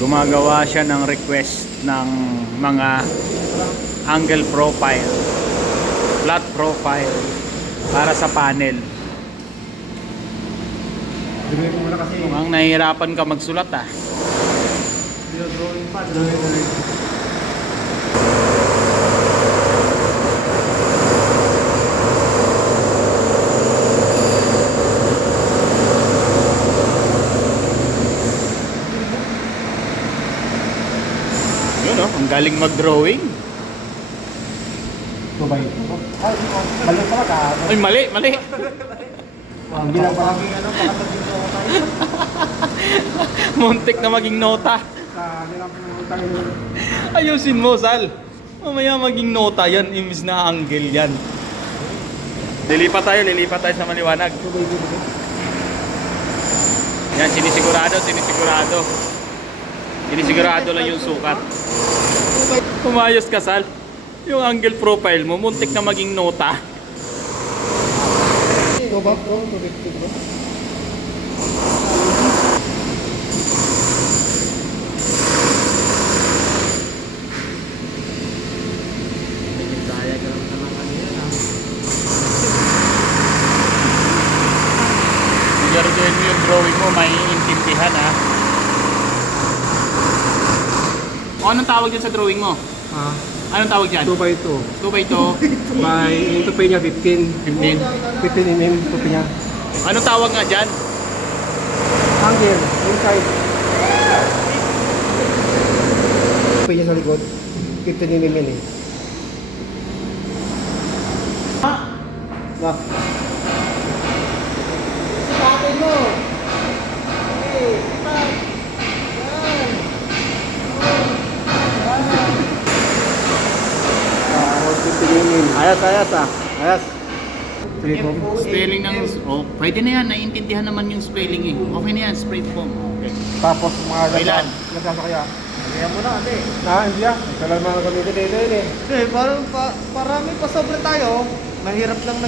Gumagawa siya ng request ng mga angle profile, flat profile para sa panel. Drawing mo muna kasi. Mukhang nahihirapan ka magsulat ah. Drawing pa. Drawing. Yun oh, ang galing mag-drawing. Ito ba ito? Ay, mali pala ka. Ay, mali, mali. Hindi lang parang ano, pakatagin ko tayo. Muntik na maging nota. Sa nilang tayo. Ayusin mo, Sal. Mamaya maging nota yan, imbis na angle yan. Lilipat tayo sa maliwanag. Ito ba ito? Yan, sinisigurado. Sinisigurado lang yung sukat. Kumayos ka, Sal. Yung angle profile mo, muntik na maging nota. Ito ba? Ito ba? Siguraduhin mo yung drawing mo, maiintindihan ha. O, anong tawag dyan sa drawing mo? Ah, Anong tawag dyan? 2x2. 2x2, By, yung tupi niya 15. 15. 15 mm tupi niya. Anong tawag nga dyan? Angle, inside. Tupi niya sa likod. 15 mm eh. Nah. Ayas ah. Ayas. Spelling ng... Oh, pwede na yan. Naiintindihan naman yung spelling eh. Okay na yan. Spray foam. Okay. Tapos mga Kailan? nagsasakya. Kaya mo na, ate. Hindi ah. Kailan mga gamitin dito yun eh. Parang parami pa sobre tayo. Mahirap lang